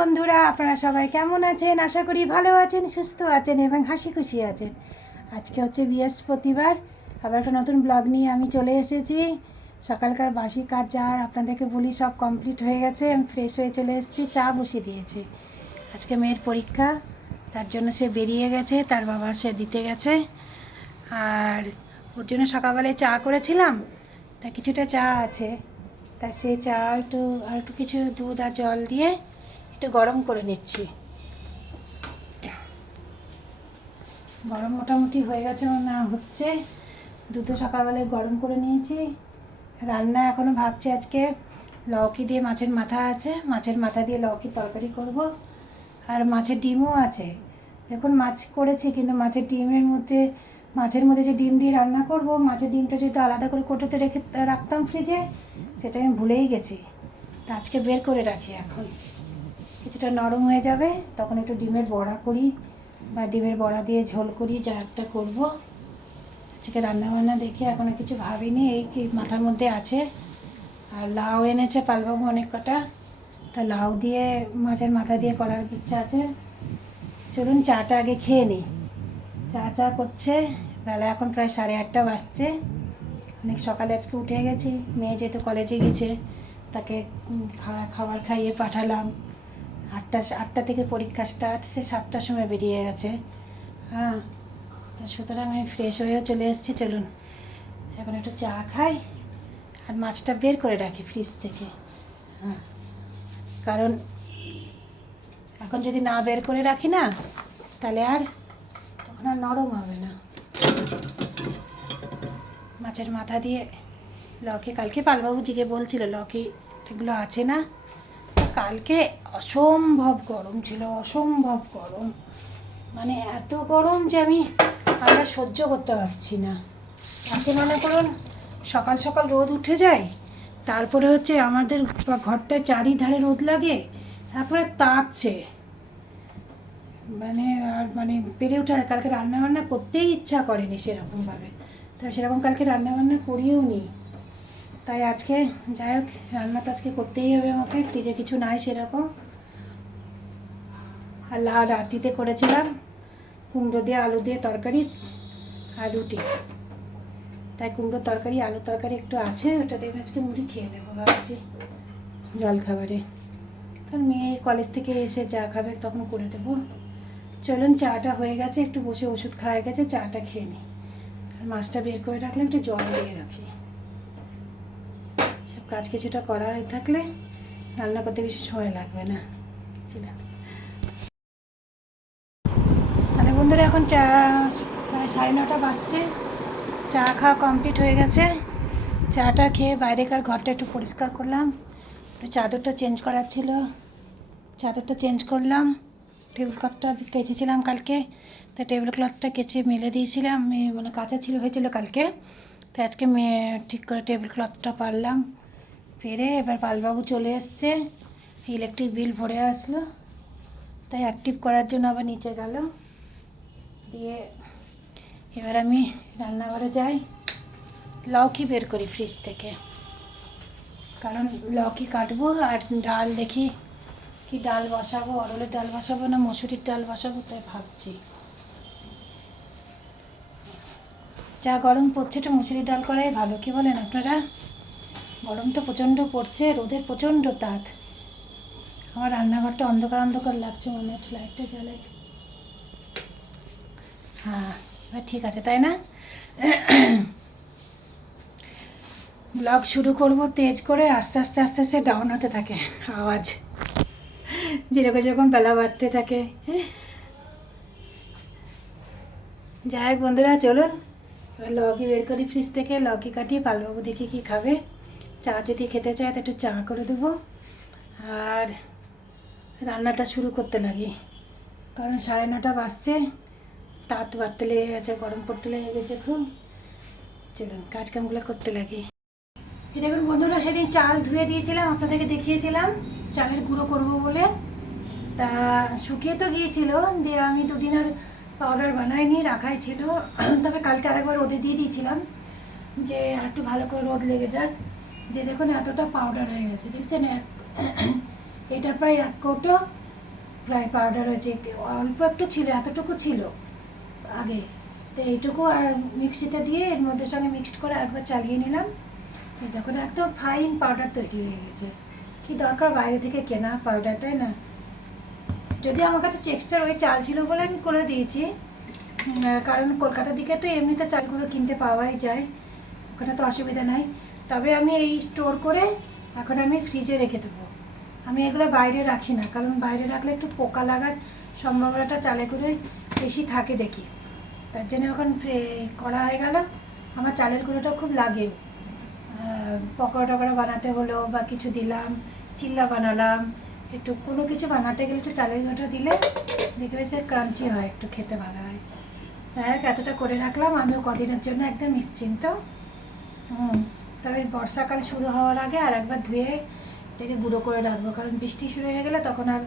বন্ধুরা, আপনারা সবাই কেমন আছেন? আশা করি ভালো আছেন, সুস্থ আছেন এবং হাসি খুশি আছেন। আজকে হচ্ছে বৃহস্পতিবার, আবার একটা নতুন ব্লগ নিয়ে আমি চলে এসেছি। সকালকার বাসি কাজ যা আপনাদেরকে বলি সব কমপ্লিট হয়ে গেছে। আমি ফ্রেশ হয়ে চলে এসেছি, চা বসিয়ে দিয়েছি। আজকে মেয়ের পরীক্ষা, তার জন্য সে বেরিয়ে গেছে, তার বাবা সে দিতে গেছে। আর ওর জন্য সকালবেলায় চা করেছিলাম, তা কিছুটা চা আছে, তা সেই চা একটু কিছু দুধ আর জল দিয়ে একটু গরম করে নিচ্ছি। গরম মোটামুটি হয়ে গেছে, না হচ্ছে। দুধ সকালবেলায় গরম করে নিয়েছি। রান্না এখনও ভাবছি আজকে লৌকি দিয়ে মাছের মাথা আছে, মাছের মাথা দিয়ে লৌকির তরকারি করব। আর মাছের ডিমও আছে। দেখুন মাছ করেছি, কিন্তু মাছের মধ্যে যে ডিম দিয়ে রান্না করব, মাছের ডিমটা যদি আলাদা করে কোটোতে রেখে রাখতাম ফ্রিজে, সেটা আমি ভুলেই গেছি। তা আজকে বের করে রাখি, এখন কিছুটা নরম হয়ে যাবে, তখন একটু ডিমের বড়া করি বা ডিমের বড়া দিয়ে ঝোল করি, যা একটা করবো। আজকে রান্নাবান্না দেখে এখনও কিছু ভাবিনি, এই মাথার মধ্যে আছে। আর লাউ এনেছে পালবাবু অনেক কটা, তা লাউ দিয়ে মাছের মাথা দিয়ে করার ইচ্ছা আছে। চলুন চাটা আগে খেয়ে নিই। চা করছে, বেলা এখন প্রায় 8:30 বাজছে। অনেক সকালে আজকে উঠে গেছি, মেয়ে যেহেতু কলেজে গেছে, তাকে খাবার খাইয়ে পাঠালাম। 8টা থেকে পরীক্ষা স্টার্ট, সে 7টার সময় বেরিয়ে গেছে। হ্যাঁ, তা সুতরাং আমি ফ্রেশ হয়েও চলে এসেছি। চলুন এখন একটু চা খাই, আর মাছটা বের করে রাখি ফ্রিজ থেকে। হ্যাঁ, কারণ এখন যদি না বের করে রাখি না, তাহলে তখন আর নরম হবে না। মাছের মাথা দিয়ে লৌকি, কালকে পালবাবু জিকে বলছিল লৌকি এগুলো আছে না। কালকে অসম্ভব গরম ছিল, অসম্ভব গরম, মানে এত গরম যে আমরা সহ্য করতে পারছি না। তাকে মনে করুন সকাল সকাল রোদ উঠে যায়, তারপরে হচ্ছে আমাদের ঘরটায় চারিধারে রোদ লাগে, তারপরে তাপছে, মানে পেরে ওঠে। কালকে রান্নাবান্না করতেই ইচ্ছা করেনি সেরকমভাবে, তাই সেরকম কালকে রান্নাবান্না করিও নি। তাই আজকে যাই হোক, রান্না তো আজকে করতেই হবে আমাকে, ফ্রিজে কিছু নাই সেরকম। আর রাত্রিতে করেছিলাম কুমড়ো দিয়ে আলু দিয়ে তরকারি আর রুটি, তাই কুমড়োর তরকারি আলুর তরকারি একটু আছে, ওটা দিয়ে আজকে মুড়ি খেয়ে নেবো ভাবছি জলখাবারে। কারণ মেয়ে কলেজ থেকে এসে যা খাবে তখন করে দেবো। চলুন চাটা হয়ে গেছে, একটু বসে ওষুধ খাওয়া গেছে, চাটা খেয়ে নিই। আর মাছটা বের করে রাখলাম, একটু জল দিয়ে রাখি। সব কাজ কিছুটা করা হয়ে থাকলে রান্না করতে বেশি সময় লাগবে না। তাহলে বন্ধুরা এখন প্রায় 9:30 বাজছে, চা খাওয়া কমপ্লিট হয়ে গেছে। চাটা খেয়ে বাইরেকার ঘরটা একটু পরিষ্কার করলাম, একটু চাদরটা চেঞ্জ করার ছিল, চাদরটা চেঞ্জ করলাম। টেবিল ক্লথটা কেচেছিলাম কালকে, তাই টেবিল ক্লথটা কেচে মেলে দিয়েছিলাম, মানে কাঁচা হয়েছিল কালকে, তাই আজকে ঠিক করে টেবিল ক্লথটা পারলাম। পেরে এবার পালবাবু চলে এসছে, ইলেকট্রিক বিল ভরে আসলো, তাই অ্যাক্টিভ করার জন্য আবার নিচে গেল। দিয়ে এবার আমি রান্নাঘরে যাই, লৌকি বের করি ফ্রিজ থেকে, কারণ লৌকি কাটবো। আর ডাল দেখি কি ডাল বসাবো, অরলের ডাল বসাবো না মসুরির ডাল বসাবো, তাই ভাবছি। যা গরম পড়ছে, একটু মসুরির ডাল করাই ভালো, কি বলেন আপনারা? গরম তো প্রচণ্ড পড়ছে, রোদের প্রচণ্ড তাপ। আমার রান্নাঘরটা অন্ধকার অন্ধকার লাগছে, মনে হচ্ছে লাইটটা জ্বালাই। হ্যাঁ, এবার ঠিক আছে তাই না? ব্লগ শুরু করব তেজ করে, আস্তে আস্তে আস্তে আস্তে ডাউন হতে থাকে আওয়াজ, যেরকম বেলা বাড়তে থাকে। যাই হোক বন্ধুরা, চলুন এবার লৌকি বের করি ফ্রিজ থেকে, লৌকি কাটিয়ে পালবাবু দেখি কি খাবে। চা যদি খেতে চায় তো একটু চা করে দেবো, আর রান্নাটা শুরু করতে লাগি, কারণ 9:30 বাজছে, তাঁত বাড়তে লেগে গেছে, গরম পড়তে লেগে গেছে খুব। চলুন কাজকামগুলো করতে লাগি। এই দেখুন বন্ধুরা, সেদিন চাল ধুয়ে দিয়েছিলাম, আপনাদেরকে দেখিয়েছিলাম চালের গুঁড়ো করব বলে। তা শুকিয়ে তো গিয়েছিল, দিয়ে আমি 2 দিন আর পাউডার বানাইনি, রাখাই ছিল। তবে কালকে আরেকবার রোদে দিয়ে দিয়েছিলাম, যে আর একটু ভালো করে রোদ লেগে যাক। দিয়ে দেখুন এতটা পাউডার হয়ে গেছে, দেখছেন? এটা প্রায় 1 কৌটো প্রায় পাউডার হয়েছে, অল্প একটু ছিল, এতটুকু ছিল আগে। তো এইটুকু আর মিক্সিতে দিয়ে এর মধ্যে সঙ্গে মিক্সড করে একবার চালিয়ে নিলাম। এই দেখো একদম ফাইন পাউডার তৈরি হয়ে গেছে। কি দরকার বাইরে থেকে কেনা পাউডার, তাই না? যদি আমার কাছে চেক্সটার ওই চাল ছিল বলে আমি করে দিয়েছি, কারণ কলকাতার দিকে তো এমনিতে চালগুলো কিনতে পাওয়াই যায়, ওখানে তো অসুবিধা নাই। তবে আমি এই স্টোর করে এখন আমি ফ্রিজে রেখে দেবো। আমি এগুলো বাইরে রাখি না, কারণ বাইরে রাখলে একটু পোকা লাগার সম্ভাবনাটা চালে করে বেশি থাকে দেখি। তার জন্য এখন করা হয়ে গেল। আমার চালের গুঁড়োটা খুব লাগে, পকোড়া টকোড়া বানাতে হলো বা কিছু দিলাম, চিল্লা বানালাম, একটু কোনো কিছু বানাতে গেলে একটু চালের গুঁড়োটা দিলে দেখবে যে ক্রাঞ্চি হয়, একটু খেতে ভালো হয়। দেখ এতটা করে রাখলাম, আমিও কদিনের জন্য একদম নিশ্চিন্ত। তবে বর্ষাকাল শুরু হওয়ার আগে আর একবার ধুয়ে এটাকে গুঁড়ো করে রাখবো, কারণ বৃষ্টি শুরু হয়ে গেলে তখন আর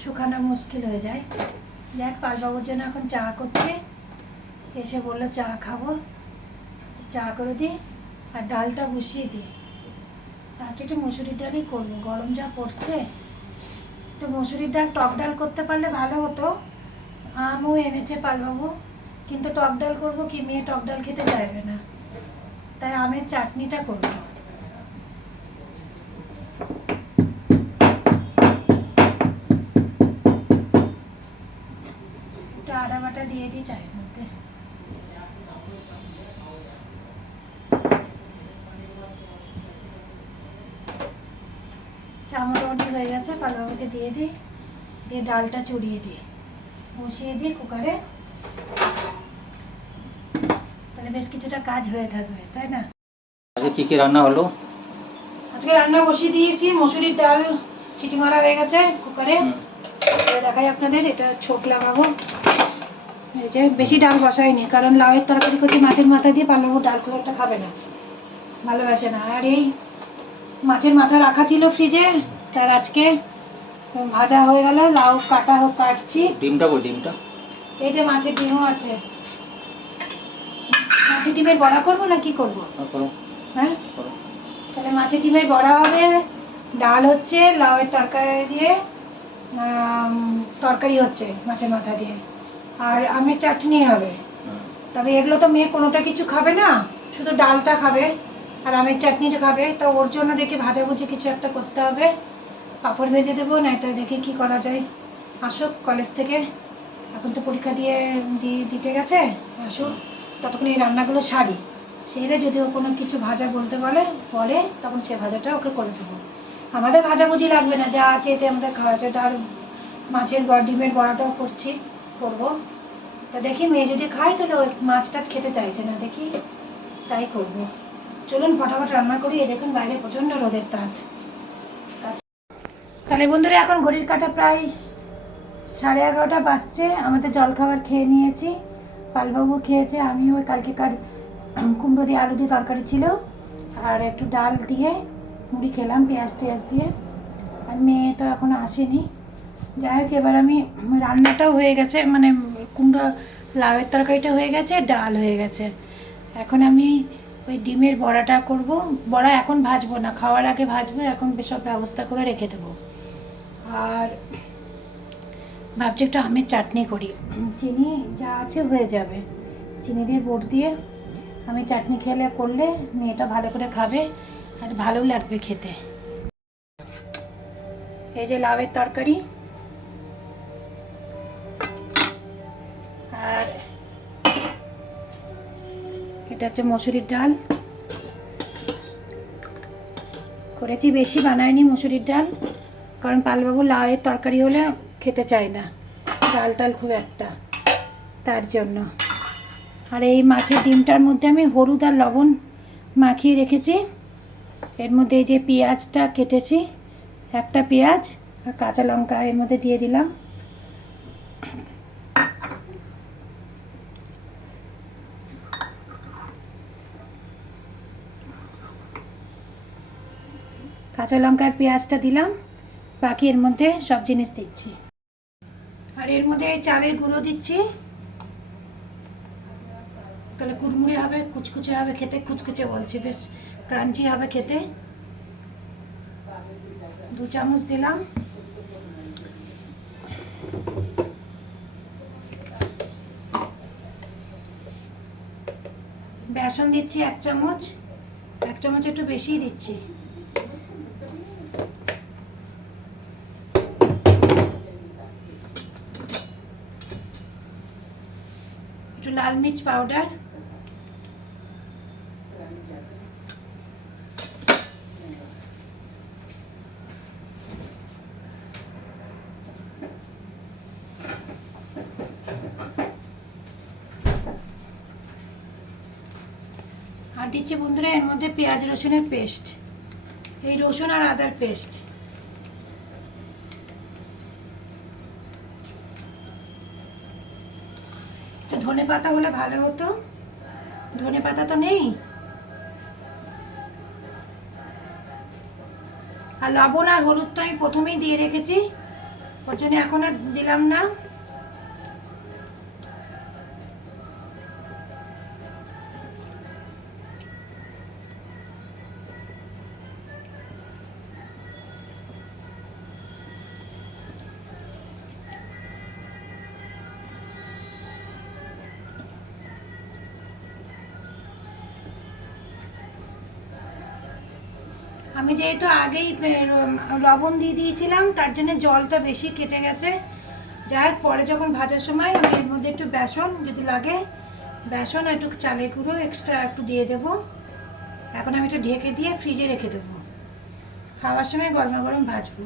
শুকানো মুশকিল হয়ে যায়। দেখ পালবাবুর জন্য এখন চা করছে, এসে বললো চা খাবো, চা করে দিই আর ডালটা বসিয়ে দিই। আজকে একটু মুসুরির ডালই করবো, গরম যা পড়ছে। তো মুসুরির ডাল টক ডাল করতে পারলে ভালো হতো। আমও এনেছে পালবাবু, কিন্তু টক ডাল করবো কি, মেয়ে টক ডাল খেতে চাইবে না, তাই আমের চাটনিটা করবো। একটু আদা বাটা দিয়ে দিই চায়ের মধ্যে। চা মোটামুটি হয়ে গেছে, পালবাবুকে দিয়ে দিই, দিয়ে ডালটা চড়িয়ে দিই, বসিয়ে দিই কুকারে, তাহলে বেশ কিছুটা কাজ হয়ে থাকবে, তাই না? আজকে কি কি রান্না হলো? আজকে রান্না বসিয়ে দিয়েছি, মসুরির ডাল সিটি মারা হয়ে গেছে কুকারে। দেখাই আপনাদের, এটা ছোট লাগাবো। এই যে বেশি ডাল বসাইনি, কারণ লাউয়ের তরকারি করছি মাছের মাথা দিয়ে, পালবাবু ডাল খুব একটা খাবে না, ভালোবাসে না। আর এই মাছের মাথা রাখা ছিল ফ্রিজে, তার আজকে ভাজা হয়ে গেল, লাউ কাটছি। ডিমটা কই? ডিমটা এই যে মাছের ডিমও আছে। মাছের ডিমের বড়া করবো না কি করবো? হ্যাঁ, তাহলে মাছের ডিমের বড়া হবে। ডাল হচ্ছে, লাউয়ের তরকারি দিয়ে তরকারি হচ্ছে মাছের মাথা দিয়ে, আর আমের চাটনি হবে। তবে এগুলো তো মেয়ে কোনোটা কিছু খাবে না, শুধু ডালটা খাবে আর আমের চাটনিটা খাবে। তো ওর জন্য দেখি ভাজাভুজি কিছু একটা করতে হবে, পাঁপড় ভেজে দেবো, না এটা দেখি কি করা যায়। আসুক কলেজ থেকে, এখন তো পরীক্ষা দিতে গেছে, আসুক ততক্ষণ এই রান্নাগুলো সারি, সেরে যদি ও কোনো কিছু ভাজা বলতে বলে তখন সে ভাজাটা ওকে করে দেবো। আমাদের ভাজাভুজি লাগবে না, যা আছে এতে আমাদের খাওয়া যায়। আর মাছের ডিমের বড়াটাও করবো। তা দেখি মেয়ে যদি খায় তাহলে ওই মাছ টাছ খেতে চাইছে না, দেখি তাই করবো। চলুন ফটাফট রান্না করি। এই দেখুন বাইরে প্রচণ্ড রোদের তাপ। তাহলে বন্ধুরা এখন ঘড়ির কাঁটা প্রায় 11:30 বাজছে। আমাদের জলখাবার খেয়ে নিয়েছি, পালবাবু খেয়েছে, আমিও কালকেকার কুমড়ো দিয়ে আলু দিয়ে তরকারি ছিল আর একটু ডাল দিয়ে মুড়ি খেলাম পেঁয়াজ টেয়াজ দিয়ে। আর মেয়ে তো এখনও আসেনি। যাই হোক, এবার আমি রান্নাটাও হয়ে গেছে, মানে কুমড়ো লাউয়ের তরকারিটা হয়ে গেছে, ডাল হয়ে গেছে। এখন আমি ওই ডিমের বড়াটা করব। বড়া এখন ভাজবো না, খাওয়ার আগে ভাজবো, এখন সব ব্যবস্থা করে রেখে দেবো। আর ভাবছি একটু আমের চাটনি করি, চিনি যা আছে হয়ে যাবে, চিনি দিয়ে গুড় দিয়ে আমি চাটনি করলে মেয়েটা ভালো করে খাবে আর ভালো লাগবে খেতে। এই যে লাউয়ের তরকারি, আর এটা হচ্ছে মসুরির ডাল করেছি, বেশি বানাইনি মসুরির ডাল, কারণ পালবাবু লাউয়ের তরকারি হলে খেতে চায় না, ডাল খুব একটা, তার জন্য। আর এই মাছের ডিমটার মধ্যে আমি হলুদ আর লবণ মাখিয়ে রেখেছি। এর মধ্যে এই যে পেঁয়াজটা কেটেছি, একটা পেঁয়াজ আর কাঁচা লঙ্কা এর মধ্যে দিয়ে দিলাম। কাঁচা লঙ্কা আর পেঁয়াজটা দিলাম, বাকি এর মধ্যে সব জিনিস দিচ্ছি। আর এর মধ্যে চালের গুঁড়ো দিচ্ছি, তাহলে কুড়মুড়ে হবে, কুচকুচে হবে খেতে, কুচকুচে বলছি, বেশ ক্রাঞ্চি হবে খেতে। 2 চামচ দিলাম। বেসন দিচ্ছি 1 চামচ, 1 চামচ একটু বেশিই দিচ্ছি। একটু লাল মির্চ পাউডার, আর দিচ্ছি বন্ধুরা এর মধ্যে পেঁয়াজ রসুনের পেস্ট, এই রসুন আর আদার পেস্ট। একটু ধনে পাতা হলে ভালো হতো, ধনে পাতা তো নেই। আর লবণ আর হলুদটা আমি প্রথমেই দিয়ে রেখেছি, ওর জন্য এখন আর দিলাম না। আমি যেহেতু আগেই লবণ দিয়ে দিয়েছিলাম, তার জন্য জলটা বেশি কেটে গেছে। যাই হোক, পরে যখন ভাজার সময় আমি এর মধ্যে একটু বেসন যদি লাগে, বেসন আর একটু চালের গুঁড়ো এক্সট্রা একটু দিয়ে দেবো। এখন আমি একটু ঢেকে দিয়ে ফ্রিজে রেখে দেবো, খাওয়ার সময় গরমা গরম ভাজবো।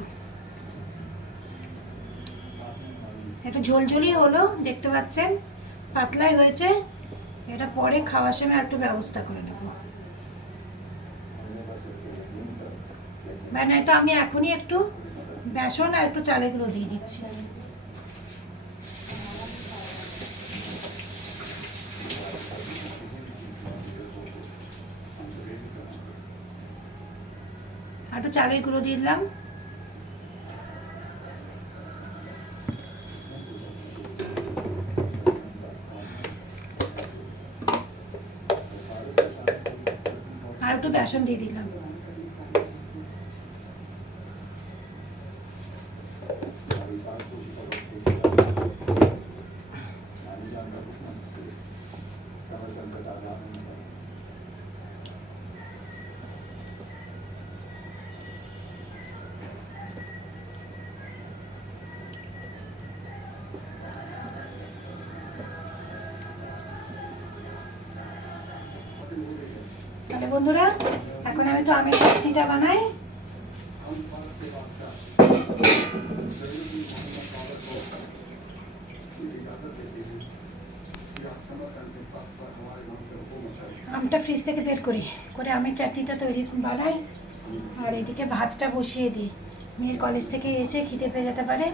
একটু ঝোলঝোলই হলো, দেখতে পাচ্ছেন পাতলাই হয়েছে। এটা পরে খাওয়ার সময় একটু ব্যবস্থা করে নেব। মানে তো আমি এখনই একটু বেসন আর একটু চালের গুঁড়ো দিয়ে দিচ্ছি। আর একটু চালের গুঁড়ো দিয়ে দিলাম। আর একটু বেসন দিয়ে দিলাম। তাহলে বন্ধুরা, এখন আমি তো আমের চাটনিটা বানাই। আমটা ফ্রিজ থেকে বের করি, করে আমের চাটনিটা তৈরি বানাই। আর এদিকে ভাতটা বসিয়ে দিই, মেয়ের কলেজ থেকে এসে খিদে পেয়ে যেতে পারে,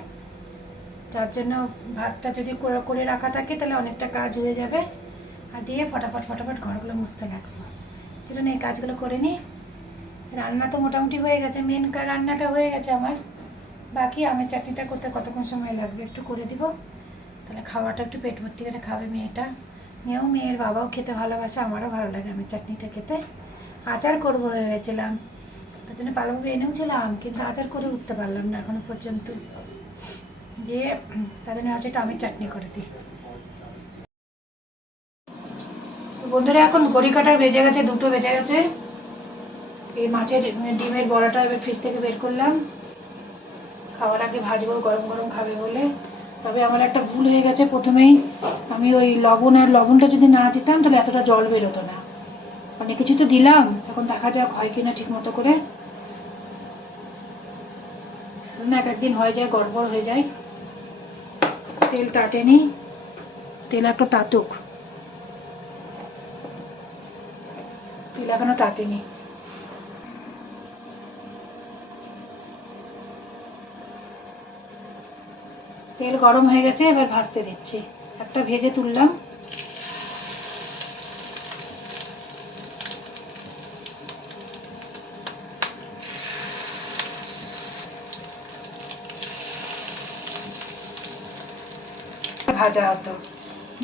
তার জন্য ভাতটা যদি করে রাখা থাকে তাহলে অনেকটা কাজ হয়ে যাবে। আর দিয়ে ফটাফট ফটাফট ঘরগুলো মুছতে লাগবো। চলুন এই কাজগুলো করে নিই। রান্না তো মোটামুটি হয়ে গেছে, মেন রান্নাটা হয়ে গেছে আমার। বাকি আমের চাটনিটা করতে কতক্ষণ সময় লাগবে একটু করে দিব, তাহলে খাওয়াটা একটু পেট ভর্তি করে খাবে মেয়েটা। মেয়ের বাবাও খেতে ভালোবাসে, আমারও ভালো লাগে আমের চাটনিটা খেতে। আচার করবো ভেবেছিলাম, তার জন্য পালাভাবে এনেওছিলাম, কিন্তু আচার করে উঠতে পারলাম না এখনো পর্যন্ত। দিয়ে তাদের হচ্ছে একটু আমের চাটনি করে দিই। তো বন্ধুরা, এখন ঘড়ি কাটার বেজে গেছে, 2টো বেজে গেছে। এই মাছের ডিমের বড়াটা এবার ফ্রিজ থেকে বের করলাম, খাওয়ার আগে ভাজবো, গরম গরম খাবে বলে। তবে আমার একটা ভুল হয়ে গেছে, প্রথমেই আমি ওই লবণটা যদি না দিতাম তাহলে এতটা জল বেরোতো না। অনেক কিছু তো দিলাম, এখন দেখা যাক হয় কিনা ঠিক মতো করে। না, এক একদিন হয়ে যায়, গড়বড় হয়ে যায়। তেল তাতেনি, তেল একটা তাতুক, তেল এখনো তাতেনি। তেল গরম হয়ে গেছে, এবার ভাজতে দিচ্ছি। একটা ভেজে তুললাম। ভাজা হতো,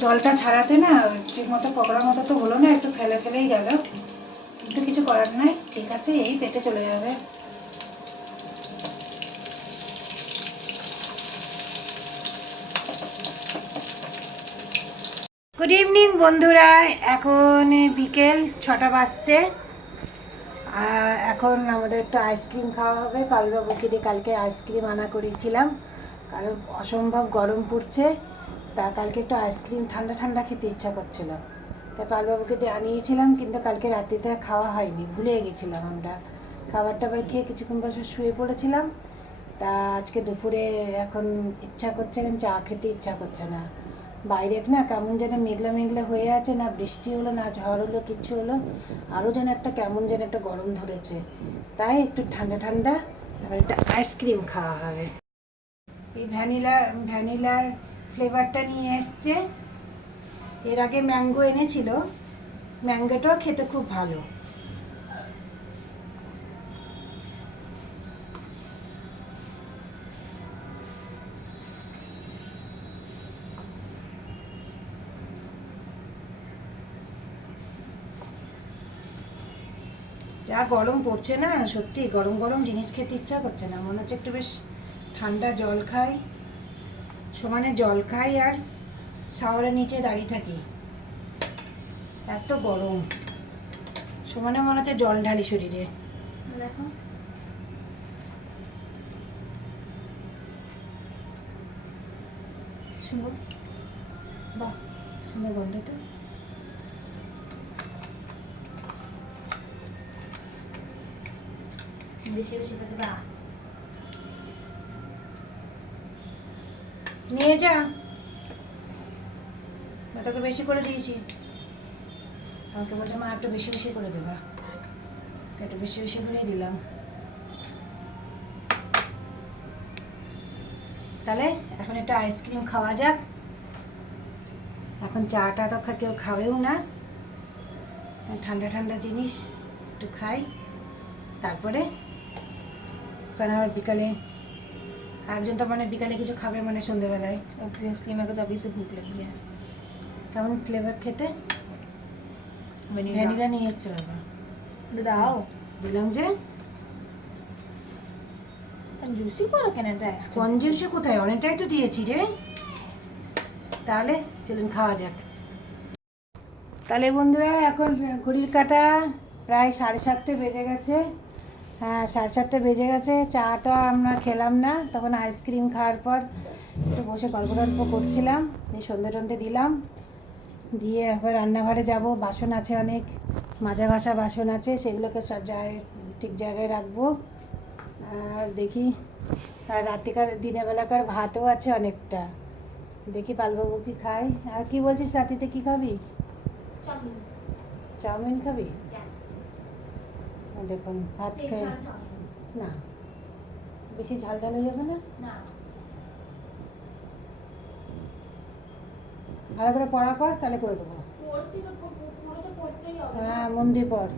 জলটা ছাড়াতে না ঠিক মতো পকোড়ার মতো তো হলো না, একটু ফেলে ফেলেই গেল, কিন্তু কিছু করার নাই, ঠিক আছে, এই পেটে চলে যাবে। গুড ইভিনিং বন্ধুরা, এখন বিকেল 6টা বাজছে। এখন আমাদের একটু আইসক্রিম খাওয়া হবে। পালবাবুকে দিয়ে কালকে আইসক্রিম আনা করেছিলাম, কারণ অসম্ভব গরম পড়ছে। তা কালকে একটু আইসক্রিম ঠান্ডা ঠান্ডা খেতে ইচ্ছা করছিল, তাই পালবাবুকে দিয়ে আনিয়েছিলাম। কিন্তু কালকে রাত্রিতে খাওয়া হয়নি, ভুলে গেছিলাম আমরা। খাবার টাবার খেয়ে কিছুক্ষণ বসে শুয়ে পড়েছিলাম। তা আজকে দুপুরে এখন ইচ্ছা করছে, কিন্তু চা খেতে ইচ্ছা করছে না। বাইরে না কেমন যেন মেঘলা মেঘলা হয়ে আছে, না বৃষ্টি হলো না ঝড় হলো, কিচ্ছু হলো। আরও যেন একটা কেমন যেন একটা গরম ধরেছে। তাই একটু ঠান্ডা ঠান্ডা আবার একটা আইসক্রিম খাওয়া হবে। এই ভ্যানিলার ফ্লেভারটা নিয়ে এসছে। এর আগে ম্যাঙ্গো এনেছিল, ম্যাঙ্গোটাও খেতে খুব ভালো। যা গরম পড়ছে না, সত্যি গরম গরম জিনিস খেতে ইচ্ছা করছে না। মনে হচ্ছে একটু বেশ ঠান্ডা জল খাই, সমানে জল খাই আর শাওয়ারের নিচে দাঁড়িয়ে থাকি। এত গরম, সমানে মনে হচ্ছে জল ঢালি শরীরে। দেখো সুন্দর, বাহ সুন্দর গন্ধ তো। বেশি বেশি খেতে বা নিয়ে যা, তোকে বেশি করে দিয়েছি। আমাকে বলছে মা একটু বেশি বেশি করে দেবা, একটু বেশি বেশি করেই দিলাম। তাহলে এখন একটা আইসক্রিম খাওয়া যাক। এখন চাটা তো কেউ খাবেও না, ঠান্ডা ঠান্ডা জিনিস একটু খাই। তারপরে কারণ আবার বিকালে একজন তো মানে বিকালে কিছু খাবে, মানে সন্ধ্যেবেলায়। ऑब्वियसली मेरे को तो अभी से भूख लगी है। কেমন ফ্লেভার খেতে? ভ্যানিলা নিয়ে এসছে বাবা। দাও দিলাম যে। জুসি করে কেন এটা আইসক্রিম? কঞ্জুসি কোথায়, অনেকটাই তো দিয়েছি রে। তাহলে চলুন খাওয়া যাক। তাহলে বন্ধুরা এখন ঘড়ির কাঁটা প্রায় 7:30 বেজে গেছে। হ্যাঁ 7:30 বেজে গেছে। চাটা আমরা খেলাম না, তখন আইসক্রিম খাওয়ার পর একটু বসে গল্প টল্প করছিলাম। দিয়ে সন্ধে টন্ধে দিলাম, দিয়ে একবার রান্নাঘরে যাব। বাসন আছে অনেক, মাজা ঘষা বাসন আছে, সেগুলোকে সব ঠিক জায়গায় রাখবো। আর দেখি, আর রাত্রিকার দিনের বেলাকার ভাতও আছে অনেকটা। দেখি পালবাবু কি খাই। আর কি বলছিস, রাত্রিতে কি খাবি? চাউমিন খাবি? দেখুন ভাত খাই না, বেশি ঝাল ঝাল হয়ে যাবে না? ভালো করে পড়া কর, তাহলে করে দেবো। হ্যাঁ মন দিয়ে পড়।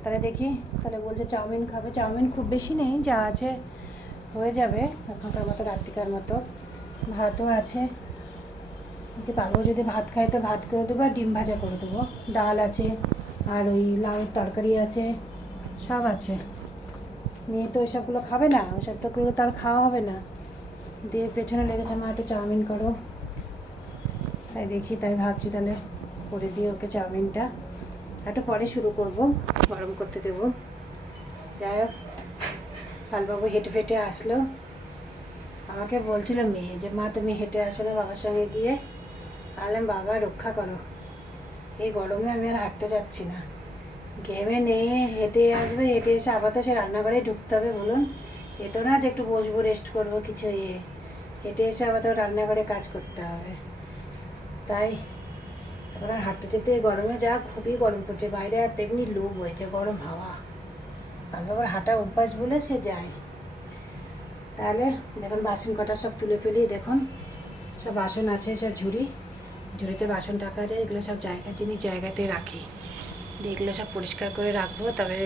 তাহলে দেখি, তাহলে বলছে চাউমিন খাবে। চাউমিন খুব বেশি নেই, যা আছে হয়ে যাবে এখনকার মতো, রাত্রিকার মতো। ভাতও আছে, পারবো যদি ভাত খাই তো ভাত করে দেবো, আর ডিম ভাজা করে দেবো। ডাল আছে, আর ওই লাউয়ের তরকারি আছে, সব আছে। মেয়ে তো ওইসবগুলো খাবে না, ওইসবগুলো তার খাওয়া হবে না। দিয়ে পেছনে লেগেছে মা একটু চাউমিন করো। তাই দেখি, তাই ভাবছি তাহলে করে দিয়ে ওকে চাউমিনটা। একটু পরে শুরু করব, গরম করতে দেবো। যাই হোক, পালবাবু হেঁটে ফেটে আসলো। আমাকে বলছিল মেয়ে যে মা তুমি হেঁটে আসো না বাবার সঙ্গে গিয়ে। বললাম বাবা রক্ষা করো, এই গরমে আমি আর হাঁটতে যাচ্ছি না। ঘেমে নিয়ে হেঁটে আসবে, হেঁটে এসে আবার তো সে রান্নাঘরেই ঢুকতে হবে। বলুন, এ তো না যে একটু বসবো রেস্ট করবো কিছু, হেঁটে এসে আবার তো রান্নাঘরে কাজ করতে হবে। তাই এবার আর হাঁটতে যেতে, গরমে যা খুবই গরম পড়ছে বাইরে, আর তেমনি লু বইছে গরম হাওয়া। তারপর আবার হাঁটা অভ্যাস বলে সে যায়। তাহলে দেখুন বাসন কটা সব তুলে ফেলি। দেখুন সব বাসন আছে, সব ঝুড়িতে বাসন রাখা যায়। এগুলো সব জিনিস জায়গাতে রাখি, দিয়ে এগুলো সব পরিষ্কার করে রাখবো। তবে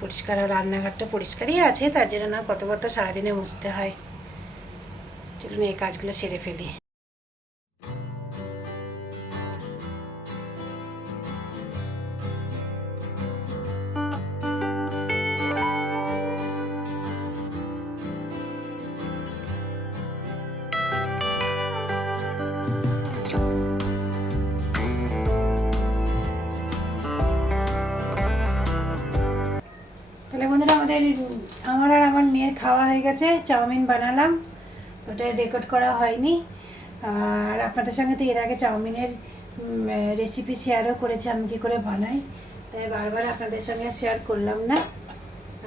পরিষ্কার, আর রান্নাঘরটা পরিষ্কারই আছে, তার জন্য না কত সারাদিনে মুছতে হয়। চলুন এই কাজগুলো সেরে ফেলি। খাওয়া হয়ে গেছে, চাউমিন বানালাম, ওটা রেকর্ড করা হয়নি। আর আপনাদের সঙ্গে তো এর আগে চাউমিনের রেসিপি শেয়ারও করেছি আমি কী করে বানাই, তাই বারবার আপনাদের সঙ্গে শেয়ার করলাম না।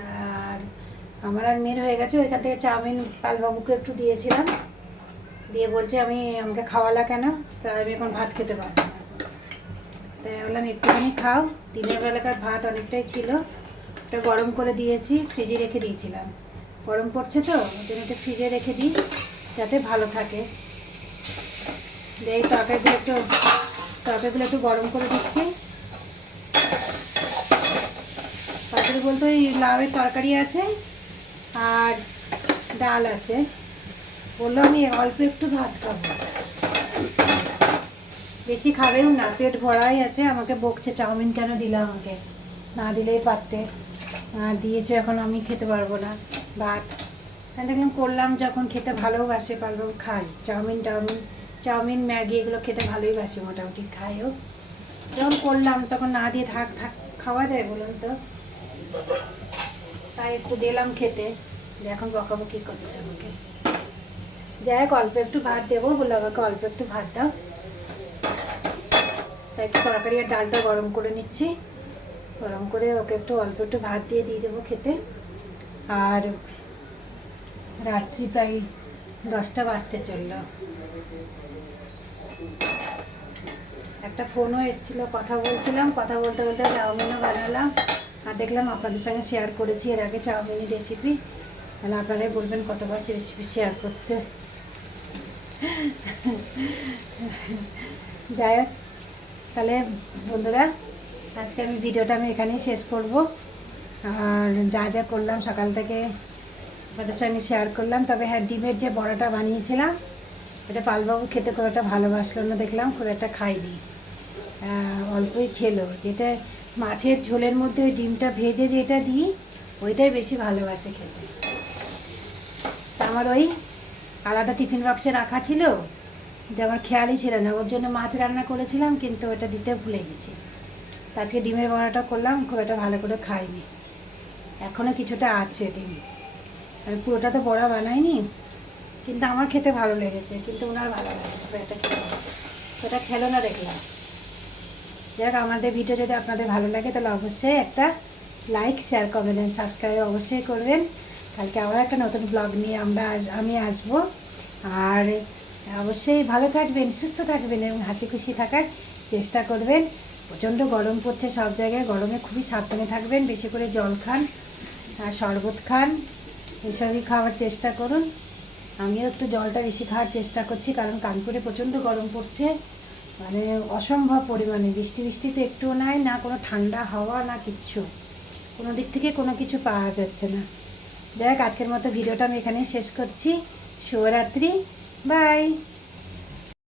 আর আমার আর মেয়ের হয়ে গেছে, ওইখান থেকে চাউমিন পালবাবুকে একটু দিয়েছিলাম, দিয়ে বলছে আমাকে খাওয়ালা কেন, তাই আমি এখন ভাত খেতে পারবো না। তাই বললাম একটুখানি খাও। দিনের বেলাকার ভাত অনেকটাই ছিল, ওটা গরম করে দিয়েছি, ফ্রিজে রেখে দিয়েছিলাম। গরম পড়ছে তো ওই জন্য একটু ফ্রিজে রেখে দিই যাতে ভালো থাকে। এই তরকারিগুলো একটু গরম করে দিচ্ছি। তরকারি বলতে ওই লাউয়ের তরকারি আছে আর ডাল আছে। বললো আমি অল্প একটু ভাত খাবো, বেশি খাবেও না, পেট ভরাই আছে। আমাকে বকছে চাউমিন কেন দিলে, আমাকে না দিলেই পারতে, দিয়েছো এখন আমি খেতে পারবো না ভাত। আমি দেখলাম করলাম যখন, খেতে ভালোবাসে পারবো, খাই চাউমিন ম্যাগি এগুলো খেতে ভালোই বাসে, মোটামুটি খাইও। যখন করলাম তখন না দিয়ে থাক খাওয়া যায় বলুন তো, তাই একটু দিলাম খেতে। এখন বকাবকি করছে আমাকে। যাই হোক অল্প একটু ভাত দেবো বলে আমাকে অল্প একটু ভাত দাও, তাই একটু তরকারি আর ডালটা গরম করে নিচ্ছি। গরম করে ওকে একটু অল্প একটু ভাত দিয়ে দেবো খেতে। আর রাত্রি প্রায় 10টা বাজতে চললো। একটা ফোনও এসেছিল, কথা বলছিলাম, কথা বলতে বলতে চাউমিনও বানালাম। আর দেখলাম আপনাদের সঙ্গে শেয়ার করেছি এর আগে চাউমিনের রেসিপি, তাহলে আপনারাই বলবেন কতবার রেসিপি শেয়ার করছে। যাই হোক তাহলে বন্ধুরা, আজকে ভিডিওটা এখানেই শেষ করব। আর যা যা করলাম সকাল থেকে আপনাদের সঙ্গে শেয়ার করলাম। তবে হ্যাঁ, ডিমের যে বড়াটা বানিয়েছিলাম এটা পালবাবু খেতে খুব একটা ভালোবাসলো না, দেখলাম খুব একটা খাইনি, অল্পই খেলো। যেটা মাছের ঝোলের মধ্যে ওই ডিমটা ভেজে যেটা দিই ওইটাই বেশি ভালোবাসে খেতে। আমার ওই আলাদা টিফিন বক্সে রাখা ছিল, যে আমার খেয়ালই ছিল না, ওর জন্য মাছ রান্না করেছিলাম কিন্তু ওটা দিতে ভুলে গেছি। আজকে ডিমের বড়াটা করলাম, খুব একটা ভালো করে খাইনি, এখনও কিছুটা আছে ডিম। আমি পুরোটা তো বড়া বানাইনি, কিন্তু আমার খেতে ভালো লেগেছে, কিন্তু ওনার ভালো লাগেনি, এটা খেলো, ওটা খেলো না দেখলাম। যাক, আমাদের ভিডিও যদি আপনাদের ভালো লাগে তাহলে অবশ্যই একটা like, share, comment and subscribe অবশ্যই করবেন। কালকে আবার একটা নতুন ব্লগ নিয়ে আমি আসবো। আর অবশ্যই ভালো থাকবেন, সুস্থ থাকবেন এবং হাসি খুশি থাকার চেষ্টা করবেন। প্রচণ্ড গরম পড়ছে সব জায়গায়, গরমে খুবই সাবধানে থাকবেন, বেশি করে জল খান আর শরবত খান, এসবই খাওয়ার চেষ্টা করুন। আমিও একটু জলটা বেশি খাওয়ার চেষ্টা করছি, কারণ কানপুরে প্রচণ্ড গরম পড়ছে, মানে অসম্ভব পরিমাণে। বৃষ্টি তো একটুও নাই, না কোনো ঠান্ডা হাওয়া, না কিচ্ছু, কোনো দিক থেকে কোনো কিছু পাওয়া যাচ্ছে না। যাই হোক, আজকের মতো ভিডিওটা আমি এখানেই শেষ করছি। শুভরাত্রি, বাই।